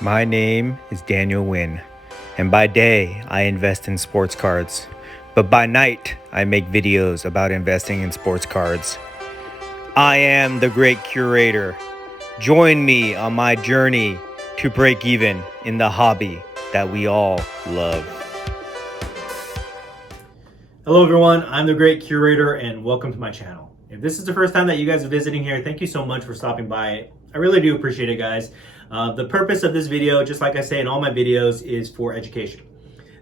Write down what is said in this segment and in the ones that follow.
My name is Daniel Wynn, and by day I invest in sports cards, but by night I make videos about investing in sports cards. I am the great curator. Join me on my journey to break even in the hobby that we all love. Hello everyone, I'm the Great Curator and welcome to my channel. If this is the first time that you guys are visiting here, thank you so much for stopping by. I really do appreciate it, guys. The purpose of this video, just like I say in all my videos, is for education.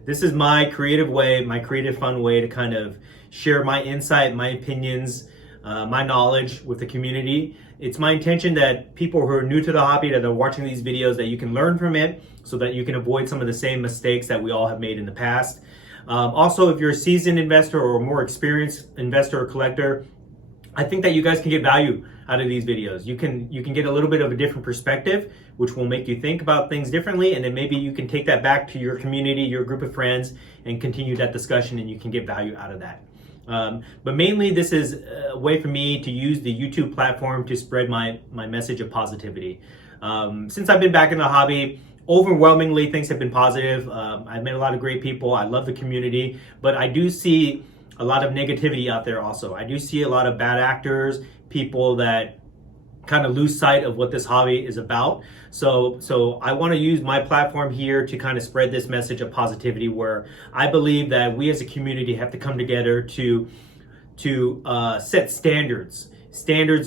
This is my creative way, my creative fun way to kind of share my insight, my opinions, my knowledge with the community. It's my intention that people who are new to the hobby, that are watching these videos, that you can learn from it so that you can avoid some of the same mistakes that we all have made in the past. Also, if you're a seasoned investor or a more experienced investor or collector, I think that you guys can get value out of these videos. You can get a little bit of a different perspective, which will make you think about things differently, and then maybe you can take that back to your community, your group of friends, and continue that discussion, and you can get value out of that. But mainly, this is a way for me to use the YouTube platform to spread my message of positivity. Since I've been back in the hobby, overwhelmingly things have been positive. I've met a lot of great people. I love the community, but I do see a lot of negativity out there also. I do see a lot of bad actors, people that kind of lose sight of what this hobby is about. So I want to use my platform here to kind of spread this message of positivity, where I believe that we as a community have to come together to set standards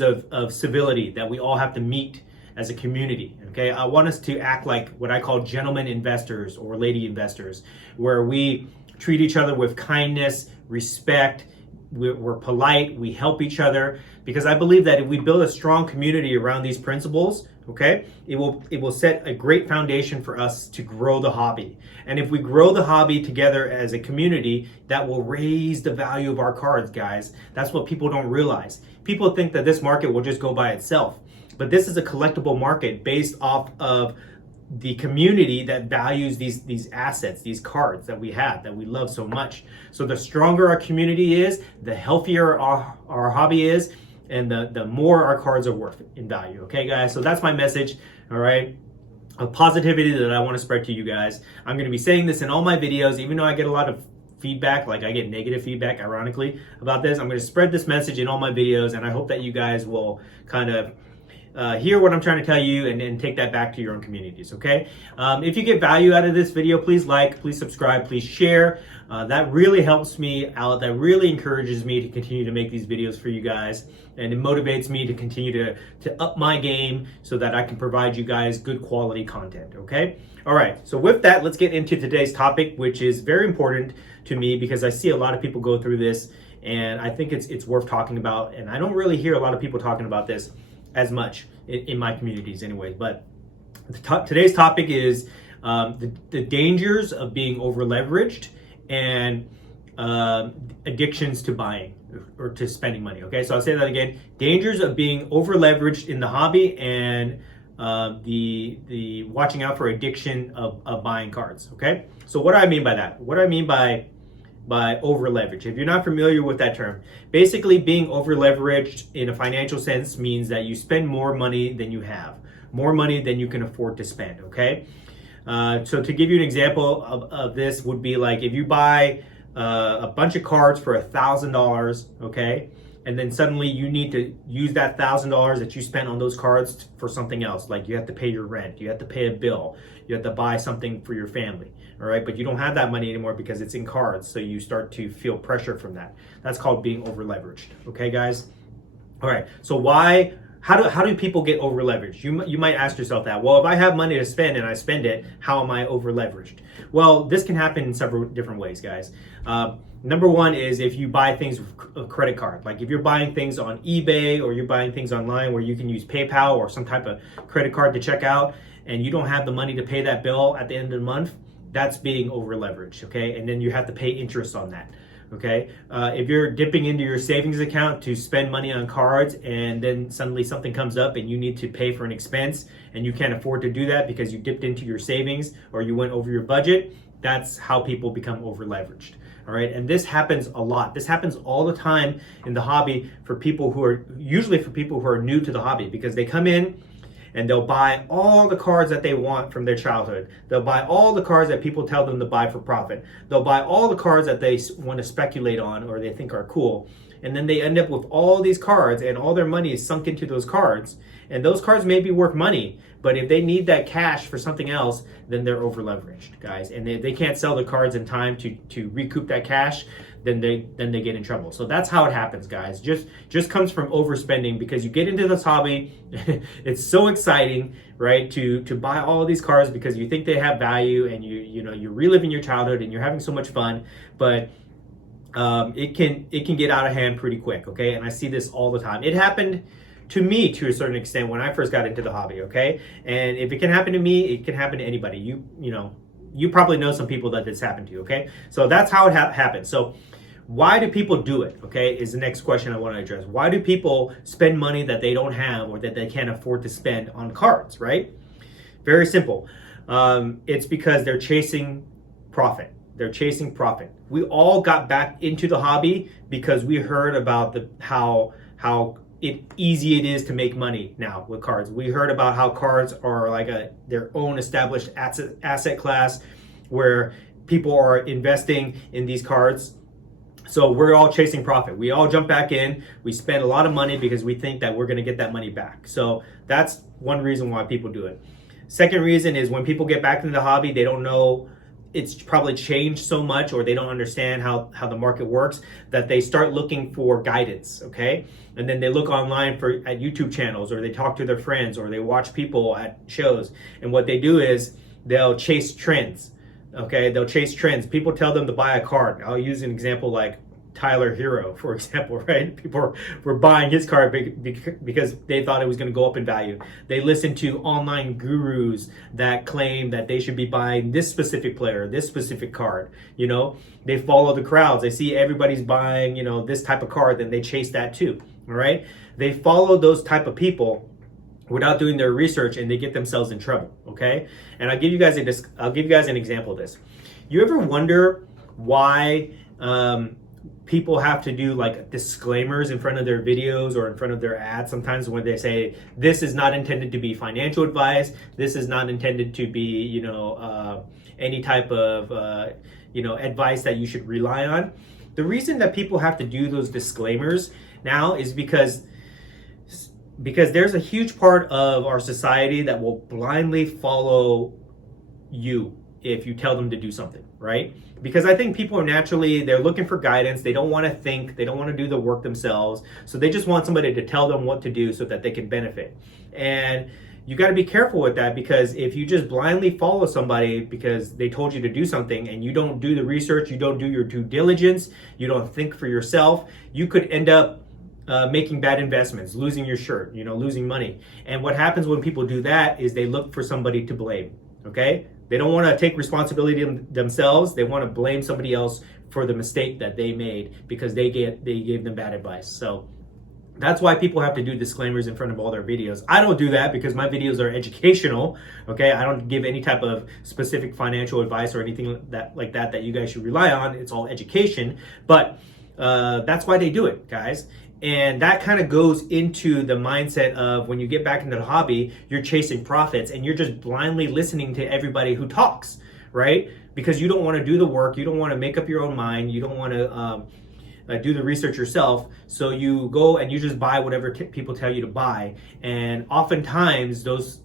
of civility that we all have to meet as a community. Okay, I want us to act like what I call gentlemen investors or lady investors, where we treat each other with kindness, respect, we're polite, we help each other, because I believe that if we build a strong community around these principles, okay, it will set a great foundation for us to grow the hobby. And if we grow the hobby together as a community, that will raise the value of our cards, guys. That's what people don't realize. People think that this market will just go by itself. But this is a collectible market based off of the community that values these assets, these cards that we have, that we love so much. So the stronger our community is, the healthier our hobby is, and the more our cards are worth in value. Okay, guys? So that's my message, all right? Of positivity that I want to spread to you guys. I'm going to be saying this in all my videos, even though I get a lot of feedback, like I get negative feedback, ironically, about this. I'm going to spread this message in all my videos, and I hope that you guys will kind of hear what I'm trying to tell you and take that back to your own communities, okay? If you get value out of this video, please like, please subscribe, please share. That really helps me out. That really encourages me to continue to make these videos for you guys. And it motivates me to continue to up my game so that I can provide you guys good quality content, okay? All right, so with that, let's get into today's topic, which is very important to me because I see a lot of people go through this, and I think it's worth talking about. And I don't really hear a lot of people talking about this as much in my communities anyways. But today's topic is the dangers of being over leveraged and addictions to buying or to spending money. Okay, so I'll say that again: dangers of being over leveraged in the hobby and the watching out for addiction of buying cards. Okay, so what do I mean by that? What do I mean by over leverage? If you're not familiar with that term, basically being over leveraged in a financial sense means that you spend more money than you have, more money than you can afford to spend, okay? So to give you an example of this would be like if you buy a bunch of cards for $1,000, okay? And then suddenly you need to use that $1,000 that you spent on those cards for something else. Like you have to pay your rent, you have to pay a bill, you have to buy something for your family, all right? But you don't have that money anymore because it's in cards, so you start to feel pressure from that. That's called being over leveraged, okay, guys? All right, so how do people get over leveraged? You might ask yourself that. Well, if I have money to spend and I spend it, how am I over leveraged? Well, this can happen in several different ways, guys. Number one is if you buy things with a credit card. Like if you're buying things on eBay or you're buying things online where you can use PayPal or some type of credit card to check out, and you don't have the money to pay that bill at the end of the month, that's being over leveraged, okay? And then you have to pay interest on that. Okay, if you're dipping into your savings account to spend money on cards and then suddenly something comes up and you need to pay for an expense and you can't afford to do that because you dipped into your savings or you went over your budget, that's how people become over leveraged. All right, and this happens a lot. This happens all the time in the hobby for people who are usually new to the hobby, because they come in and they'll buy all the cards that they want from their childhood. They'll buy all the cards that people tell them to buy for profit. They'll buy all the cards that they want to speculate on or they think are cool. And then they end up with all these cards, and all their money is sunk into those cards. And those cards may be worth money, but if they need that cash for something else, then they're over leveraged, guys. And they can't sell the cards in time to recoup that cash, then they get in trouble. So that's how it happens, guys. Just comes from overspending, because you get into this hobby, it's so exciting, right? To buy all of these cards because you think they have value, and you're reliving your childhood and you're having so much fun, but it can get out of hand pretty quick, okay? And I see this all the time. It happened to me to a certain extent when I first got into the hobby, okay? And if it can happen to me, it can happen to anybody. You probably know some people that this happened to, okay? So that's how it happens. So why do people do it, okay, is the next question I want to address. Why do people spend money that they don't have or that they can't afford to spend on cards, right? Very simple. It's because they're chasing profit. They're chasing profit. We all got back into the hobby because we heard about how easy it is to make money now with cards. We heard about how cards are like their own established asset class where people are investing in these cards. So we're all chasing profit. We all jump back in. We spend a lot of money because we think that we're going to get that money back. So that's one reason why people do it. Second reason is when people get back into the hobby, they don't know, it's probably changed so much, or they don't understand how the market works, that they start looking for guidance, okay? And then they look online at YouTube channels, or they talk to their friends, or they watch people at shows. And what they do is they'll chase trends, okay? They'll chase trends. People tell them to buy a card. I'll use an example like Tyler Hero, for example, right? People were buying his card because they thought it was going to go up in value. They listen to online gurus that claim that they should be buying this specific player, this specific card. They follow the crowds. They see everybody's buying, this type of card, then they chase that too. All right? They follow those type of people without doing their research, and they get themselves in trouble. Okay? And I'll give you guys an example of this. You ever wonder why people have to do like disclaimers in front of their videos or in front of their ads sometimes, when they say this is not intended to be financial advice, this is not intended to be any type of advice that you should rely on? The reason that people have to do those disclaimers now is because there's a huge part of our society that will blindly follow you if you tell them to do something, right? Because I think people are they're looking for guidance. They don't want to think. They don't want to do the work themselves. So they just want somebody to tell them what to do so that they can benefit. And you got to be careful with that, because if you just blindly follow somebody because they told you to do something and you don't do the research, you don't do your due diligence, you don't think for yourself, you could end up making bad investments, losing your shirt, losing money. And what happens when people do that is they look for somebody to blame, okay? They don't want to take responsibility themselves. They want to blame somebody else for the mistake that they made because they gave them bad advice. So that's why people have to do disclaimers in front of all their videos. I don't do that because my videos are educational, okay? I don't give any type of specific financial advice or anything like that you guys should rely on. It's all education, but that's why they do it, guys. And that kind of goes into the mindset of when you get back into the hobby, you're chasing profits and you're just blindly listening to everybody who talks, right? Because you don't want to do the work, you don't want to make up your own mind, you don't want to do the research yourself. So you go and you just buy whatever people tell you to buy. And oftentimes those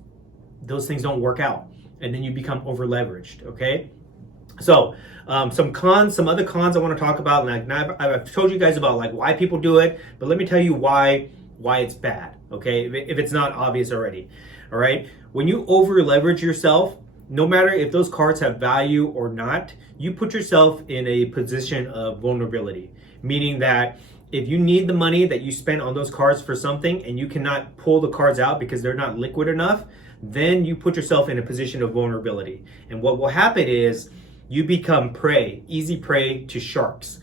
things don't work out. And then you become over leveraged, okay? So some other cons I want to talk about, and I've told you guys about like why people do it, but let me tell you why it's bad, okay? If it's not obvious already, all right? When you over leverage yourself, no matter if those cards have value or not, you put yourself in a position of vulnerability, meaning that if you need the money that you spent on those cards for something and you cannot pull the cards out because they're not liquid enough, then you put yourself in a position of vulnerability. And what will happen is you become easy prey to sharks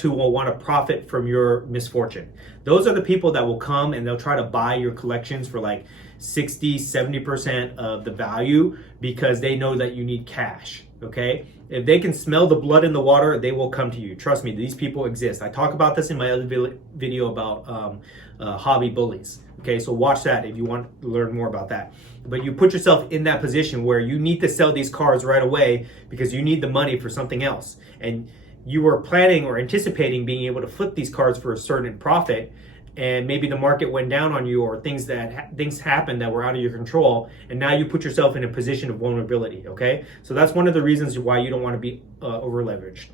who will want to profit from your misfortune. Those are the people that will come and they'll try to buy your collections for like 60, 70% of the value because they know that you need cash, okay? If they can smell the blood in the water, they will come to you. Trust me, these people exist. I talk about this in my other video about hobby bullies. Okay, so watch that if you want to learn more about that. But you put yourself in that position where you need to sell these cards right away because you need the money for something else. And you were planning or anticipating being able to flip these cards for a certain profit, and maybe the market went down on you, or things happened that were out of your control, and now you put yourself in a position of vulnerability. Okay, so that's one of the reasons why you don't want to be over leveraged.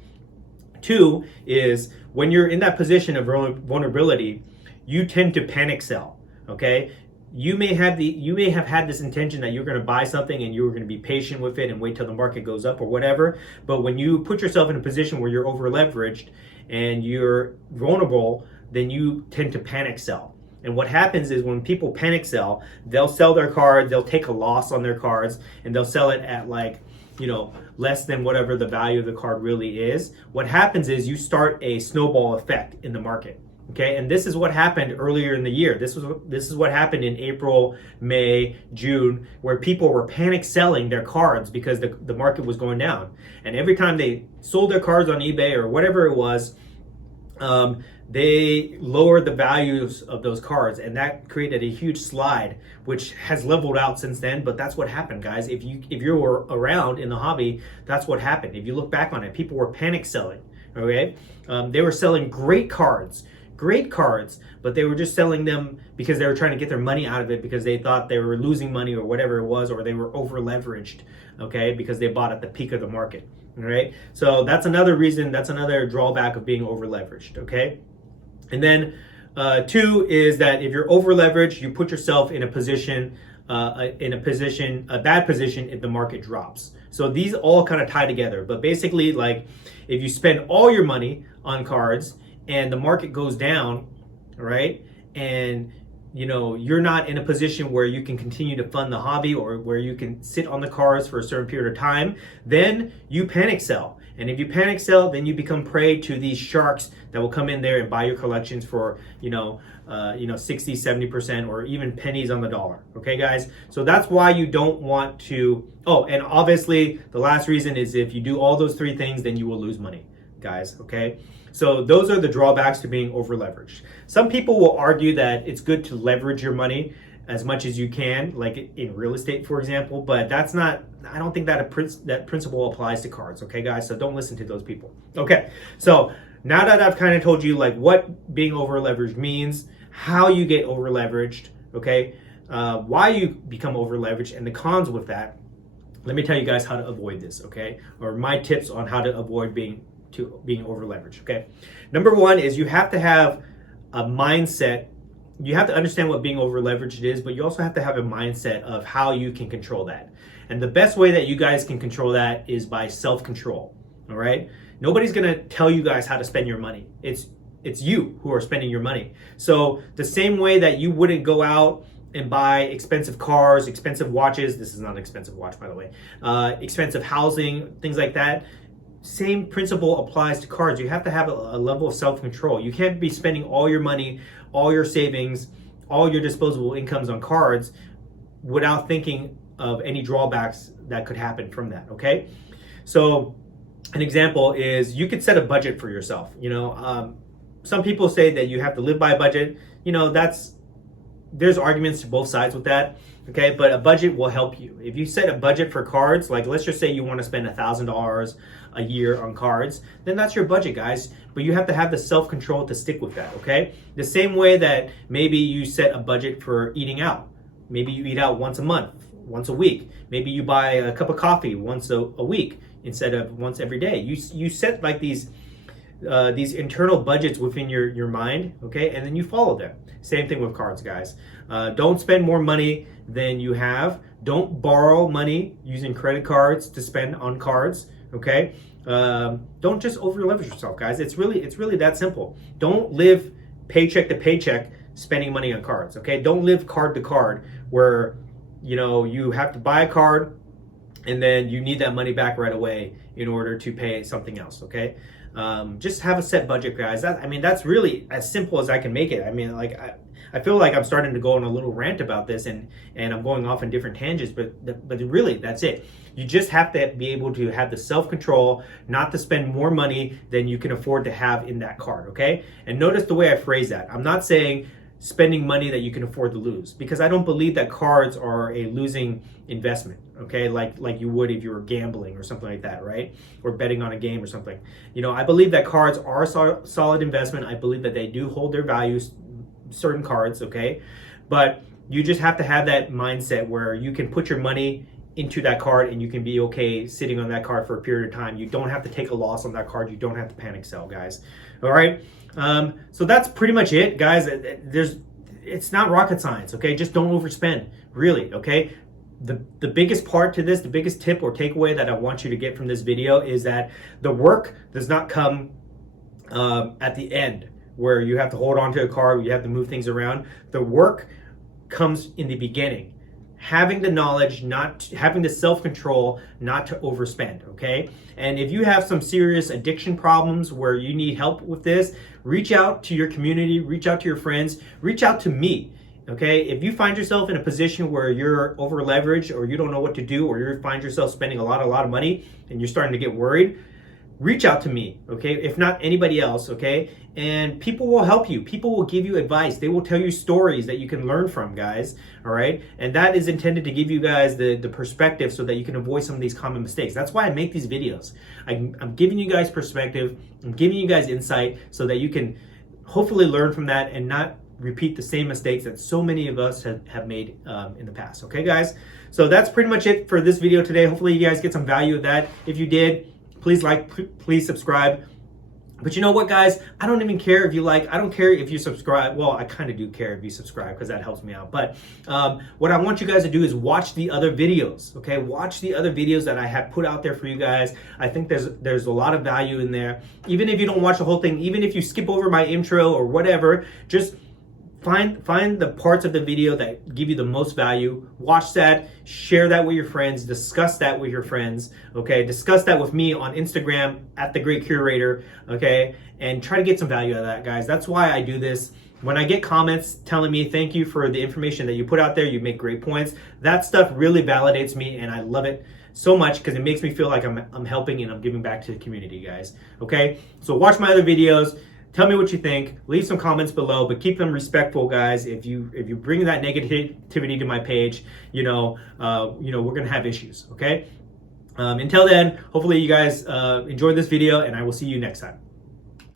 Two is when you're in that position of vulnerability, you tend to panic sell. Okay, you may have had this intention that you're going to buy something and you're going to be patient with it and wait till the market goes up or whatever. But when you put yourself in a position where you're over leveraged and you're vulnerable, then you tend to panic sell. And what happens is when people panic sell, they'll sell their card, they'll take a loss on their cards, and they'll sell it at less than whatever the value of the card really is. What happens is you start a snowball effect in the market. Okay, and this is what happened earlier in the year. This is what happened in April, May, June, where people were panic selling their cards because the market was going down. And every time they sold their cards on eBay or whatever it was, they lowered the values of those cards, and that created a huge slide, which has leveled out since then. But that's what happened, guys. If you were around in the hobby, that's what happened. If you look back on it, people were panic selling. Okay, they were selling great cards, but they were just selling them because they were trying to get their money out of it because they thought they were losing money or whatever it was, or they were over leveraged. Okay, because they bought at the peak of the market. All right, so that's another reason. That's another drawback of being over leveraged. Okay. And then two is that if you're over leveraged, you put yourself in a position, a bad position if the market drops. So these all kind of tie together. But basically, like if you spend all your money on cards and the market goes down, right, and you're not in a position where you can continue to fund the hobby or where you can sit on the cards for a certain period of time, then you panic sell. And if you panic sell, then you become prey to these sharks that will come in there and buy your collections for 60, 70%, or even pennies on the dollar. Okay, guys? So that's why you don't want to. Oh, and obviously the last reason is if you do all those three things, then you will lose money, guys. Okay? So those are the drawbacks to being over leveraged. Some people will argue that it's good to leverage your money as much as you can, like in real estate, for example, but that's not, I don't think that that principle applies to cards. Okay, guys? So don't listen to those people. Okay, so now that I've kind of told you like what being over leveraged means, how you get over leveraged, okay, why you become over leveraged, and the cons with that, let me tell you guys how to avoid this, okay, or my tips on how to avoid being over leveraged. Okay, number one is you have to have a mindset. You have to understand what being over leveraged is, but you also have to have a mindset of how you can control that. And the best way that you guys can control that is by self-control. All right, nobody's gonna tell you guys how to spend your money. It's you who are spending your money. So the same way that you wouldn't go out and buy expensive cars, expensive watches, this is not an expensive watch, by the way, expensive housing, things like that, same principle applies to cards. You have to have a level of self-control. You can't be spending all your money, all your savings, all your disposable incomes on cards without thinking of any drawbacks that could happen from that, okay? So an example is you could set a budget for yourself. Some people say that you have to live by a budget. There's arguments to both sides with that, okay? But a budget will help you. If you set a budget for cards, like let's just say you want to spend $1,000 a year on cards, then that's your budget, guys. But you have to have the self-control to stick with that, okay? The same way that maybe you set a budget for eating out. Maybe you eat out once a month, once a week. Maybe you buy a cup of coffee once a week instead of once every day. You set like these internal budgets within your mind, okay? And then you follow them. Same thing with cards, guys. Don't spend more money than you have. Don't borrow money using credit cards to spend on cards, okay? Don't just over leverage yourself, guys. It's really that simple. Don't live paycheck to paycheck spending money on cards, okay? Don't live card to card where you have to buy a card and then you need that money back right away in order to pay something else, okay? Just have a set budget, guys. That's really as simple as I can make it. I mean, like I feel like I'm starting to go on a little rant about this, and I'm going off in different tangents, but really, that's it. You just have to be able to have the self-control not to spend more money than you can afford to have in that card, okay? And notice the way I phrase that. I'm not saying spending money that you can afford to lose, because I don't believe that cards are a losing investment, okay? Like you would if you were gambling or something like that, right? Or betting on a game or something. You know, I believe that cards are a solid investment. I believe that they do hold their values, certain cards, okay? But you just have to have that mindset where you can put your money into that card and you can be okay sitting on that card for a period of time. You don't have to take a loss on that card. You don't have to panic sell, guys. All right. So that's pretty much it, guys. It's not rocket science, okay? Just don't overspend, really, okay? The biggest part to this, the biggest tip or takeaway that I want you to get from this video is that the work does not come at the end, where you have to hold on to a card, you have to move things around. The work comes in the beginning. Having the knowledge, having the self-control not to overspend, okay? And if you have some serious addiction problems where you need help with this, reach out to your community, reach out to your friends, reach out to me, okay? If you find yourself in a position where you're over leveraged, or you don't know what to do, or you find yourself spending a lot of money and you're starting to get worried, reach out to me, okay? If not anybody else, okay? And people will help you. People will give you advice. They will tell you stories that you can learn from, guys, all right? And that is intended to give you guys the perspective so that you can avoid some of these common mistakes. That's why I make these videos. I'm giving you guys perspective. I'm giving you guys insight so that you can hopefully learn from that and not repeat the same mistakes that so many of us have made in the past, okay, guys? So that's pretty much it for this video today. Hopefully you guys get some value of that. If you did, please please subscribe. But you know what, guys? I don't even care if you like. I don't care if you subscribe. Well, I kind of do care if you subscribe because that helps me out. But what I want you guys to do is watch the other videos, okay? Watch the other videos that I have put out there for you guys. I think there's a lot of value in there. Even if you don't watch the whole thing, even if you skip over my intro or whatever, just find the parts of the video that give you the most value. Watch that, share that with your friends, discuss that with your friends, okay? Discuss that with me on Instagram at The Great Curator, okay? And try to get some value out of that, guys. That's why I do this. When I get comments telling me thank you for the information that you put out there, you make great points, that stuff really validates me, and I love it so much because it makes me feel like I'm helping and I'm giving back to the community, guys, okay? So watch my other videos. Tell me what you think. Leave some comments below, but keep them respectful, guys. If you bring that negativity to my page, we're gonna have issues. Okay. Until then, hopefully you guys enjoyed this video, and I will see you next time.